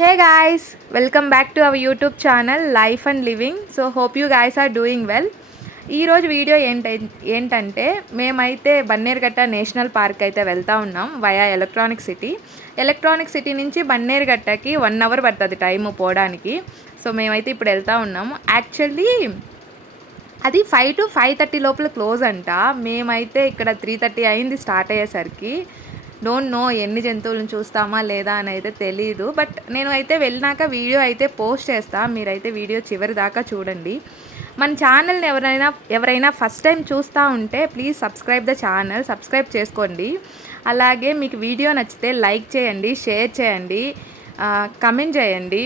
Hey guys, welcome back to our YouTube channel Life and Living. So hope you guys are doing well. ఈ రోజు video ఏంటంటే మేమైతే Bannerghatta national park అయితే వెళ్తా ఉన్నాం వయా ఎలక్ట్రానిక్ సిటీ నుంచి బన్నేరుగట్టకి 1 అవర్ పడుతుంది టైం పోవడానికి. సో మేమైతే ఇప్పుడు వెళ్తా ఉన్నాం. యాక్చువల్లీ అది 5 to 5:30 లోపల క్లోజ్ అంట. మేమైతే ఇక్కడ 3:30 అయింది స్టార్ట్ అయ్యేసరికి. డోంట్ నో ఎన్ని జంతువులను చూస్తామా లేదా అని అయితే తెలీదు. బట్ నేను అయితే వెళ్ళినాక వీడియో అయితే పోస్ట్ చేస్తా, మీరైతే వీడియో చివరి దాకా చూడండి. మన ఛానల్ని ఎవరైనా ఫస్ట్ టైం చూస్తూ ఉంటే ప్లీజ్ సబ్స్క్రైబ్ చేసుకోండి. అలాగే మీకు వీడియో నచ్చితే లైక్ చేయండి, షేర్ చేయండి, కమెంట్ చేయండి.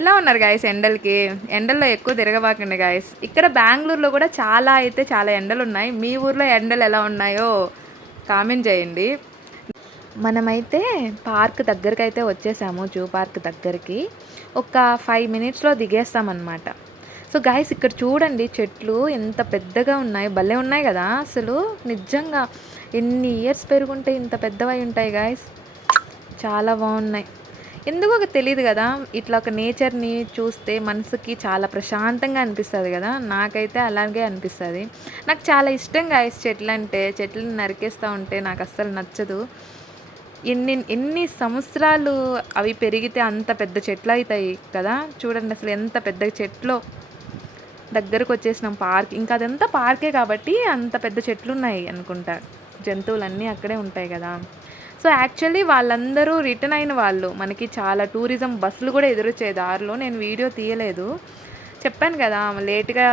ఎలా ఉన్నారు గాయస్? ఎండల్లో ఎక్కువ తిరగబాకండి గాయస్. ఇక్కడ బెంగళూరులో కూడా చాలా ఎండలు ఉన్నాయి. మీ ఊర్లో ఎండలు ఎలా ఉన్నాయో కామెంట్ చేయండి. మనమైతే పార్క్ దగ్గరికి అయితే వచ్చేసాము, జూ పార్క్ దగ్గరికి. ఒక 5 మినిట్స్లో దిగేస్తామన్నమాట. సో గాయస్ ఇక్కడ చూడండి, చెట్లు ఎంత పెద్దగా ఉన్నాయి, భలే ఉన్నాయి కదా. అసలు నిజంగా ఎన్ని ఇయర్స్ పెరుగుంటే ఇంత పెద్దవై ఉంటాయి గాయస్. చాలా బాగున్నాయి. ఎందుకో తెలియదు కదా, ఇట్లా ఒక నేచర్ని చూస్తే మనసుకి చాలా ప్రశాంతంగా అనిపిస్తుంది కదా. నాకైతే అలాగే అనిపిస్తుంది. నాకు చాలా ఇష్టం గాయస్ చెట్లని నరికేస్తూ ఉంటే నాకు అస్సలు నచ్చదు. ఎన్ని సంవత్సరాలు అవి పెరిగితే అంత పెద్ద చెట్లు అవుతాయి కదా. చూడండి అసలు ఎంత పెద్ద చెట్లు. దగ్గరకు వచ్చేసినాం పార్క్. ఇంకా అదంతా పార్కే కాబట్టి అంత పెద్ద చెట్లు ఉన్నాయి అనుకుంటా. జంతువులన్నీ అక్కడే ఉంటాయి కదా. సో యాక్చువల్లీ వాళ్ళందరూ రిటర్న్ అయిన వాళ్ళు. మనకి చాలా టూరిజం బస్సులు కూడా ఎదురొచ్చాయి దారిలో. నేను వీడియో తీయలేదు, చెప్పాను కదా లేట్గా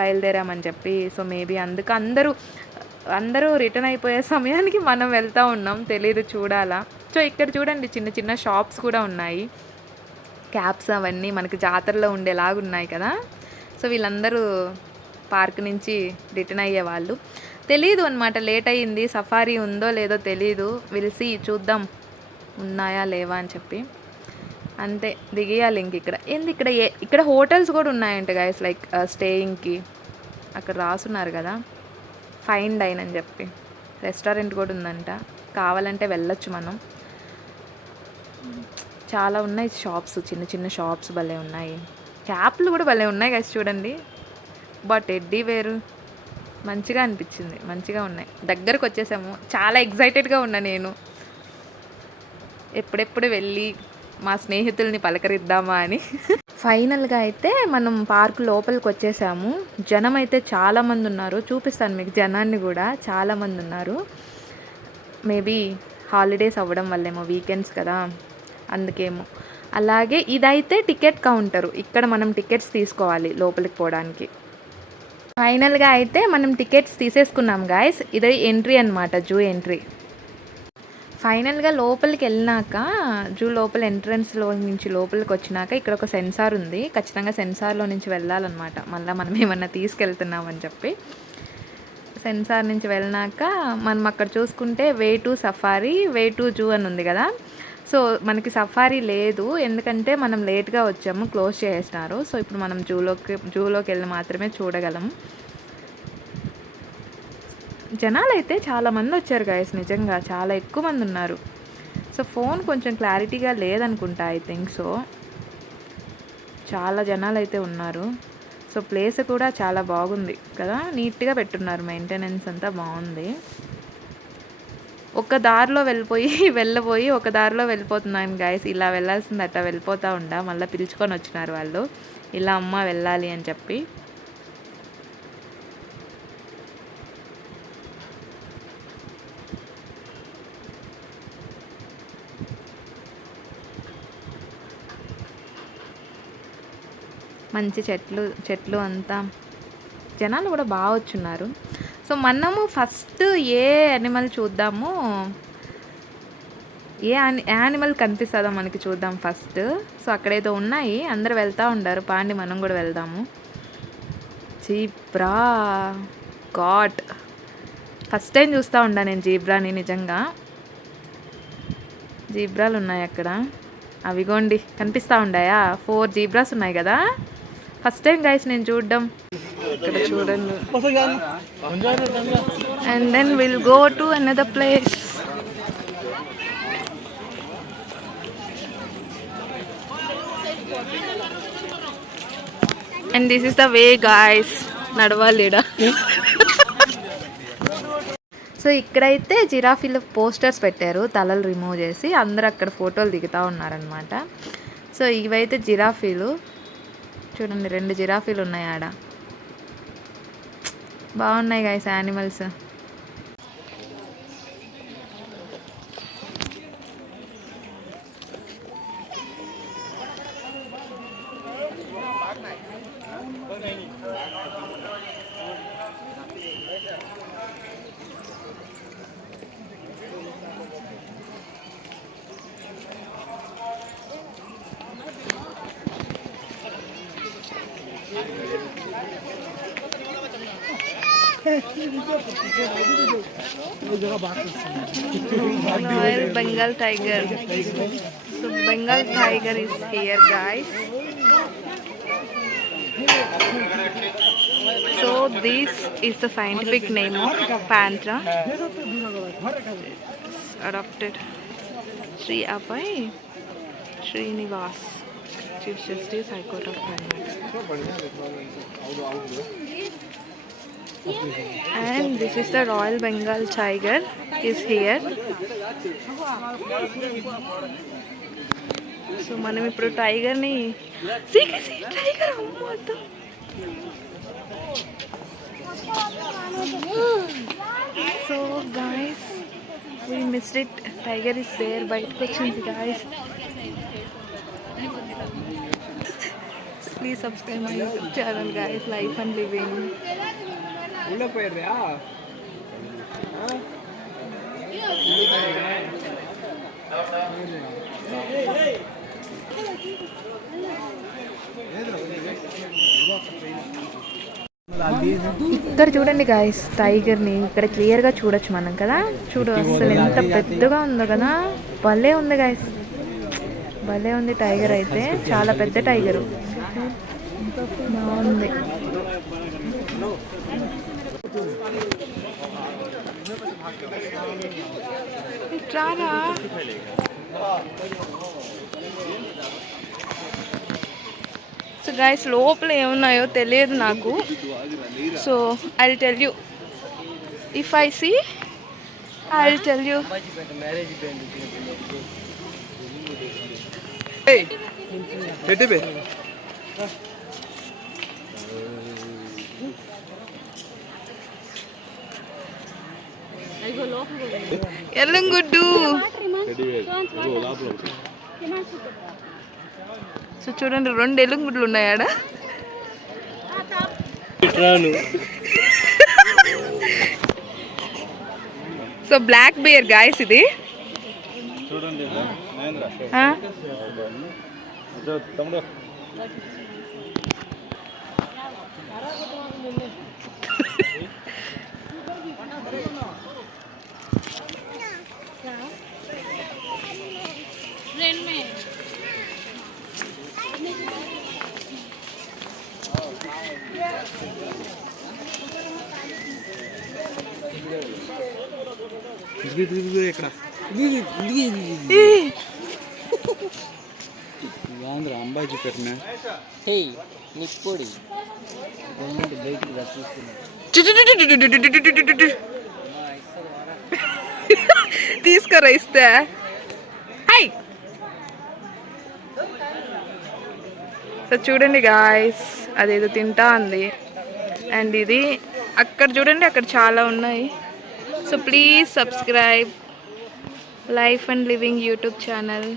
బయలుదేరామని చెప్పి. సో మేబీ అందుకు అందరూ రిటర్న్ అయిపోయే సమయానికి మనం వెళ్తూ ఉన్నాం, తెలీదు, చూడాలా. సో ఇక్కడ చూడండి చిన్న చిన్న షాప్స్ కూడా ఉన్నాయి. క్యాప్స్ అవన్నీ మనకి జాతరలో ఉండేలాగా ఉన్నాయి కదా. సో వీళ్ళందరూ పార్క్ నుంచి రిటర్న్ అయ్యేవాళ్ళు. తెలీదు అనమాట, లేట్ అయ్యింది. సఫారీ ఉందో లేదో తెలీదు. చూద్దాం ఉన్నాయా లేవా అని చెప్పి. అంతే, దిగేయాలి ఇంక. ఇక్కడ హోటల్స్ కూడా ఉన్నాయంట గైస్, లైక్ స్టేయింగ్కి. అక్కడ రాసున్నారు కదా ఫైన్ డైన్ అని చెప్పి. రెస్టారెంట్ కూడా ఉందంట, కావాలంటే వెళ్ళొచ్చు మనం. చాలా ఉన్నాయి షాప్స్, చిన్న చిన్న షాప్స్ భలే ఉన్నాయి. క్యాప్లు కూడా భలే ఉన్నాయి గైస్ చూడండి. టెడ్డీ వేరు మంచిగా అనిపించింది, మంచిగా ఉన్నాయి. దగ్గరకు వచ్చేసాము. చాలా ఎగ్జైటెడ్గా ఉన్నా నేను, ఎప్పుడెప్పుడు వెళ్ళి మా స్నేహితుల్ని పలకరిద్దామా అని. ఫైనల్గా అయితే మనం పార్క్ లోపలికి వచ్చేసాము. జనం అయితే చాలామంది ఉన్నారు, చూపిస్తాను మీకు జనాన్ని కూడా. చాలామంది ఉన్నారు. మేబీ హాలిడేస్ అవ్వడం వల్లేమో, వీకెండ్స్ కదా అందుకేమో. అలాగే ఇదైతే టికెట్ కౌంటరు. ఇక్కడ మనం టికెట్స్ తీసుకోవాలి లోపలికి పోవడానికి. ఫైనల్గా అయితే మనం టికెట్స్ తీసేసుకున్నాం గాయస్. ఇది ఎంట్రీ అనమాట, జూ ఎంట్రీ. ఫైనల్గా లోపలికి వెళ్ళినాక, జూ లోపల ఎంట్రన్స్లో నుంచి లోపలికి వచ్చినాక ఇక్కడ ఒక సెన్సార్ ఉంది. ఖచ్చితంగా సెన్సార్లో నుంచి వెళ్ళాలన్నమాట, మళ్ళీ మనం ఏమన్నా తీసుకెళ్తున్నామని చెప్పి. సెన్సార్ నుంచి వెళ్ళినాక మనం అక్కడ చూసుకుంటే way to safari, way to zoo అని ఉంది కదా. సో మనకి సఫారీ లేదు, ఎందుకంటే మనం లేట్గా వచ్చాము, క్లోజ్ చేసేసినారు. సో ఇప్పుడు మనం జూలోకి వెళ్ళి మాత్రమే చూడగలం. జనాలు అయితే చాలామంది వచ్చారు గాయస్, నిజంగా చాలా ఎక్కువ మంది ఉన్నారు. సో ఫోన్ కొంచెం క్లారిటీగా లేదనుకుంటా, ఐ థింక్ సో. చాలా జనాలు అయితే ఉన్నారు. సో ప్లేస్ కూడా చాలా బాగుంది కదా, నీట్గా పెట్టున్నారు, మెయింటెనెన్స్ అంతా బాగుంది. ఒక దారిలో వెళ్ళబోయి ఒక దారిలో వెళ్ళిపోతున్నాను గాయస్. ఇలా వెళ్ళాల్సింది అట్లా వెళ్ళిపోతూ ఉండా. మళ్ళీ పిలుచుకొని వచ్చినారు వాళ్ళు, ఇలా అమ్మ వెళ్ళాలి అని చెప్పి. మంచి చెట్లు అంతా, జనాలు కూడా బాగా వచ్చున్నారు. సో మనము ఫస్ట్ ఏ యానిమల్ చూద్దాము, ఏ యానిమల్ కనిపిస్తుందో మనకి చూద్దాం ఫస్ట్. సో అక్కడేదో ఉన్నాయి, అందరు వెళ్తూ ఉండారు, పాండి మనం కూడా వెళ్దాము. జీబ్రా, గాట్ ఫస్ట్ టైం చూస్తూ ఉండా నేను జీబ్రాని. నిజంగా జీబ్రాలు ఉన్నాయి అక్కడ, అవిగోండి కనిపిస్తూ ఉండాయా. 4 జీబ్రాస్ ఉన్నాయి కదా. ఫస్ట్ టైం గైస్ నేను చూడడం. ఇక్కడ చూడండి. And then will go to another place. And this is the way guys, నడవాలిడా. సో ఇక్కడైతే జిరాఫీలు పోస్టర్స్ పెట్టారు, తలలు రిమూవ్ చేసి అందరూ అక్కడ ఫోటోలు దిగుతూ ఉన్నారనమాట. సో ఇవైతే జిరాఫీలు చూడండి, 2 జిరాఫీలు ఉన్నాయి ఆడ. బాగున్నాయి guys animals. Royal Bengal tiger. So Bengal tiger is here, guys. So this is the scientific name of Panthera. It's adopted Sri Abhay Srinivas, Chief Justice, High Court of Karnataka. And this is the Royal Bengal tiger is here. So మనం ఇప్పుడు టైగర్ని tiger అమ్మొద్దు. So guys we missed it. Tiger is there, బయటకు వచ్చింది guys. Please subscribe my YouTube channel guys, Life and Living. உள்ள போயிடுறியா? ఇక్కడ చూడండి guys, టైగర్ని ఇక్కడ క్లియర్గా చూడొచ్చు మనం కదా. చూడు అసలు ఎంత పెద్దగా ఉందో కదా, భలే ఉంది గాయస్, భలే ఉంది. టైగర్ అయితే చాలా పెద్ద టైగరు, బాగుంది. రారా. సో గైస్ లోపల ఏమున్నాయో తెలియదు నాకు. So I will tell you, if I see I will tell you. ఎల్లంగుడ్డు. సో చూడండి 2 ఎల్లంగుడ్లు ఉన్నాయి ఆడ. సో బ్లాక్ బేర్ గాయస్ ఇది. అంబాజీ పెట్టిన నిప్పొడి తీసుకురా ఇస్తే. సో చూడండి గాయస్, అదేదో తింటా ఉంది. అండ్ ఇది అక్కడ చూడండి, అక్కడ చాలా ఉన్నాయి. So please subscribe life and living YouTube channel.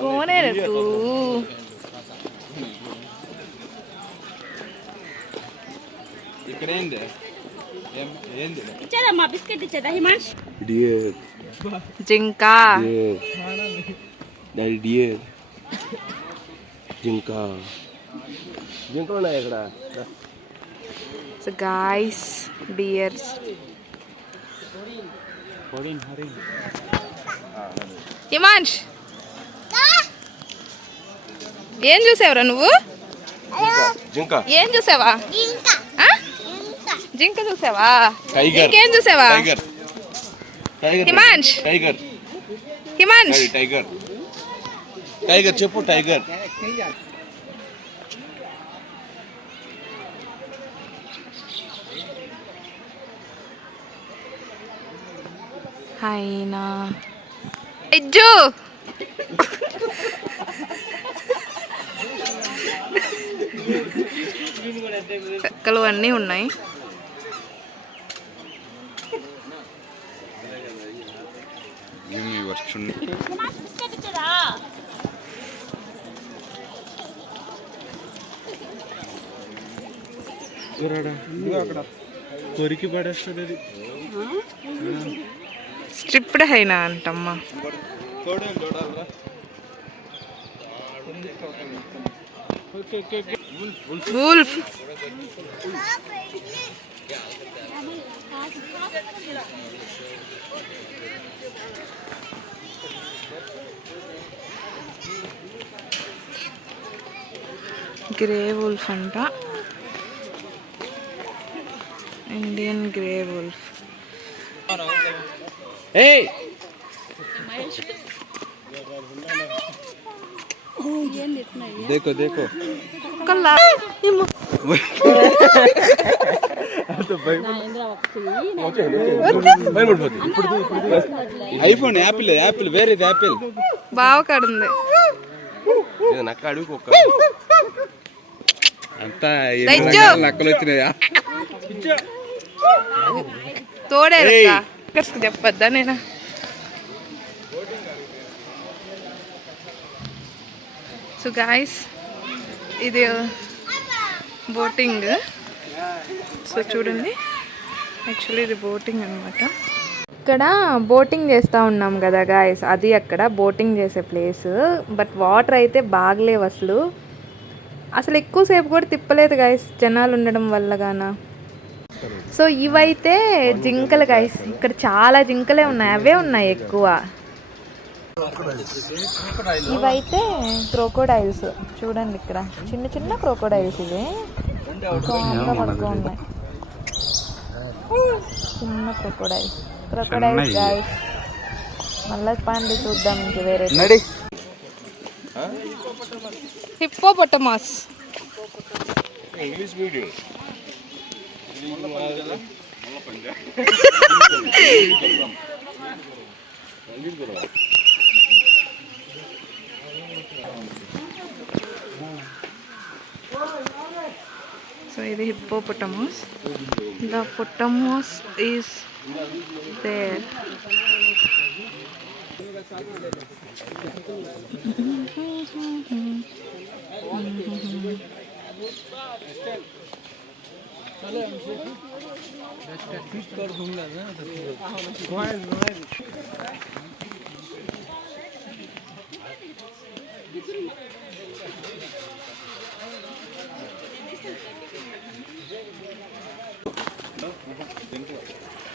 कौन है रे तू? ఇక్కడేంది ఏంది ఇచ్చేదా మా బిస్కెట్ ఇచ్చేదా హిమాంష్? డియర్ జింకా డాడీ డియర్ జింక జింకలు ఉన్నాయి ఇక్కడ. సో గాయ్స్, డియర్స్, హిమాంష్ ఏం చూసావురా నువ్వు? జింక ఏం చూసావా? ఆ? జింక చూసావా? టైగర్. ఇంకేం చూసావా? Tiger tiger Himansh. Tiger Himansh tiger tiger చెప్పు. టైగర్ హైనా ఇజ్జు రెక్కలు అన్నీ ఉన్నాయి. హిమాన్స్ బిస్కెట్ ఇచ్చేదా? అక్కడ కొరికి పడేస్తుంది అది. స్ట్రిప్డ్ హైనా అంటమ్మా. వూల్ఫ్. గ్రే వూల్ఫ్ అంట, ఇండియన్ గ్రే వూల్ఫ్. देखो देखो కల్లా ఐఫోన్ యాపిల్ యాపిల్ వేరేది యాపిల్ బావ కడుంది. నక్క అడుగు అంతా దైజు. నక్కలు వచ్చినాయా? తోడే చెప్పొద్దా నేను? సో గాయస్, ఇది బోటింగ్. సో చూడండి, యాక్చువల్లీ ఇది బోటింగ్ అనమాట. ఇక్కడ బోటింగ్ చేస్తూ ఉన్నాం కదా గాయస్, అది అక్కడ బోటింగ్ చేసే ప్లేస్. బట్ వాటర్ అయితే బాగలేవు అసలు ఎక్కువసేపు కూడా తిప్పలేదు గాయస్, జనాలు ఉండడం వల్ల గాన. సో ఇవైతే జింకలు గాయస్, ఇక్కడ చాలా జింకలే ఉన్నాయి, అవే ఉన్నాయి ఎక్కువ. ఇవైతే క్రోకోడైల్స్ చూడండి, ఇక్కడ చిన్న చిన్న క్రోకోడైల్స్ ఇవి కామ్గా పడుతూ ఉన్నాయి. చిన్న క్రోకోడైల్స్ గాయస్. మళ్ళీ పండి చూద్దాం ఇంక వేరే. హిప్పోపొటమస్. ఇంగ్లీష్ మీడియం సో ఇది hippopotamus. The potamus is there.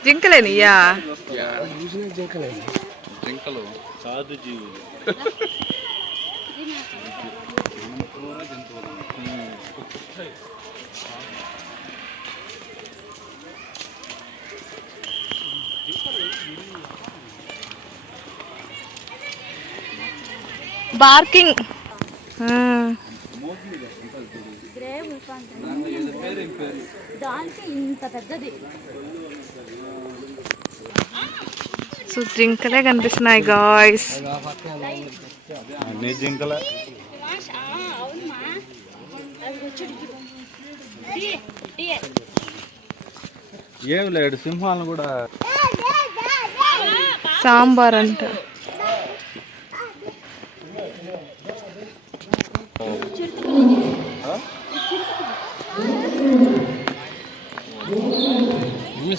జింకలేనియా? జింకలు సాధు జీవులు. బార్కింగ్. దానికి ఇంత పెద్దది. సో జింకలే కనిపిస్తున్నాయి గాయ్స్. అన్ని జింకలే. అవునమ్మా, అది వచ్చి ఏం లేడు, సింహాలను కూడా సాంబార్ అంట.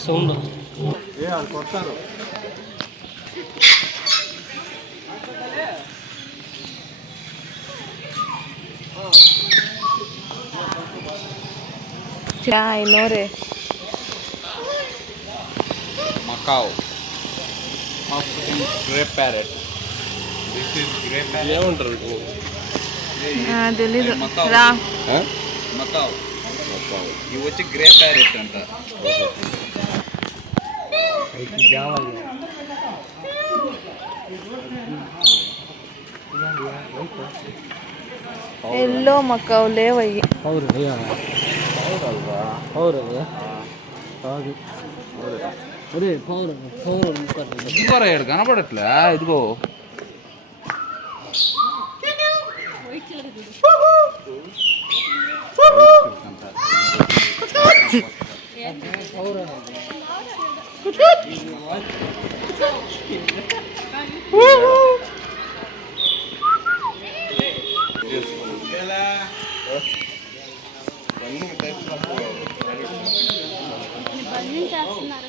సౌండ్ కొడతారు. అయినోరే మకావ్ గ్రే ప్యారెట్. ఏమంటారు తెలీదు మకావ్. రా. మకావ్. ఇవి వచ్చి గ్రే ప్యారెట్ అంట. Yellow Macau లేవయ్యి. ఇదిగోరా ఇక్కడ కనపడట్లే. ఇదిగో బన్నీ చేస్తున్నారు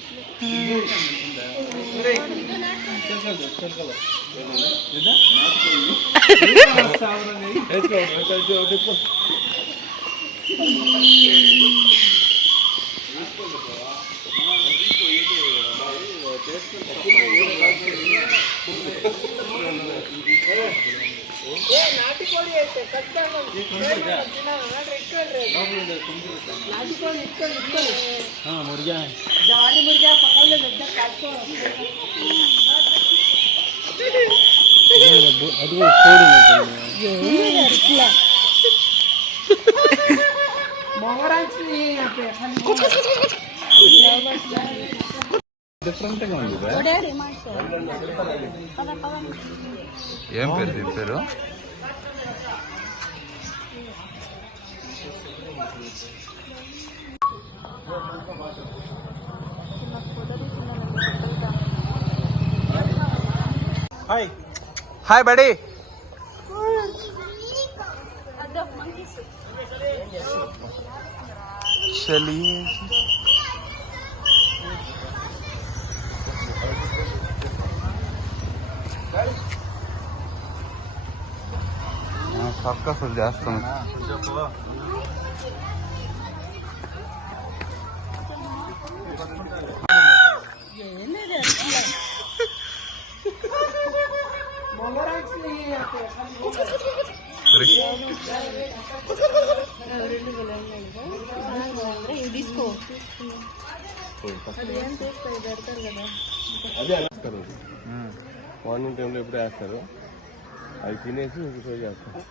డిఫరెంట్గా ఉంది. ఏం పేరు దీని పేరు? Hi buddy. చలిए సర్కస్ చేస్తాం. మార్నింగ్ టైంలో ఎప్పుడు వేస్తారు, అవి తినేసి ఇంకో చేస్తారు.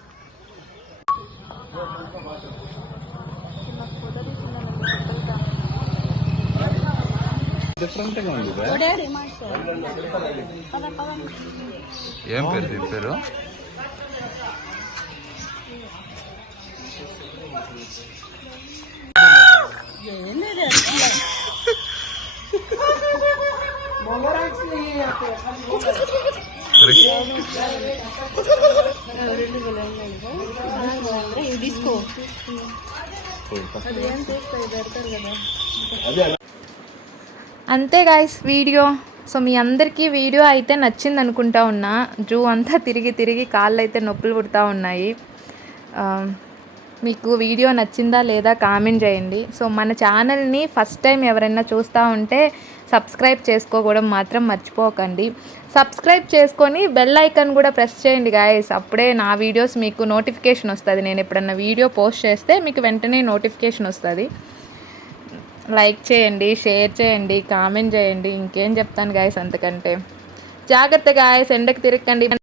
డిఫరెంట్గా ఉంది. ఏం పేరు దీని పేరు? అంతే గాయస్ వీడియో. సో మీ అందరికీ వీడియో అయితే నచ్చింది అనుకుంటా ఉన్నా. జూ అంతా తిరిగి తిరిగి కాళ్ళు అయితే నొప్పులు పుడతా ఉన్నాయి. మీకు వీడియో నచ్చిందా లేదా కామెంట్ చేయండి. సో మన ఛానల్ని ఫస్ట్ టైం ఎవరైనా చూస్తూ ఉంటే సబ్స్క్రైబ్ చేసుకోవడం మాత్రం మర్చిపోకండి. సబ్స్క్రైబ్ చేసుకొని బెల్ ఐకాన్ కూడా ప్రెస్ చేయండి గాయస్. అప్పుడే నా వీడియోస్ మీకు నోటిఫికేషన్ వస్తుంది. నేను ఎప్పుడన్నా వీడియో పోస్ట్ చేస్తే మీకు వెంటనే నోటిఫికేషన్ వస్తుంది. లైక్ చేయండి, షేర్ చేయండి, కామెంట్ చేయండి. ఇంకేం చెప్తాను గాయస్ అంతకంటే. జాగ్రత్త గాయస్, ఎండకు తిరగకండి.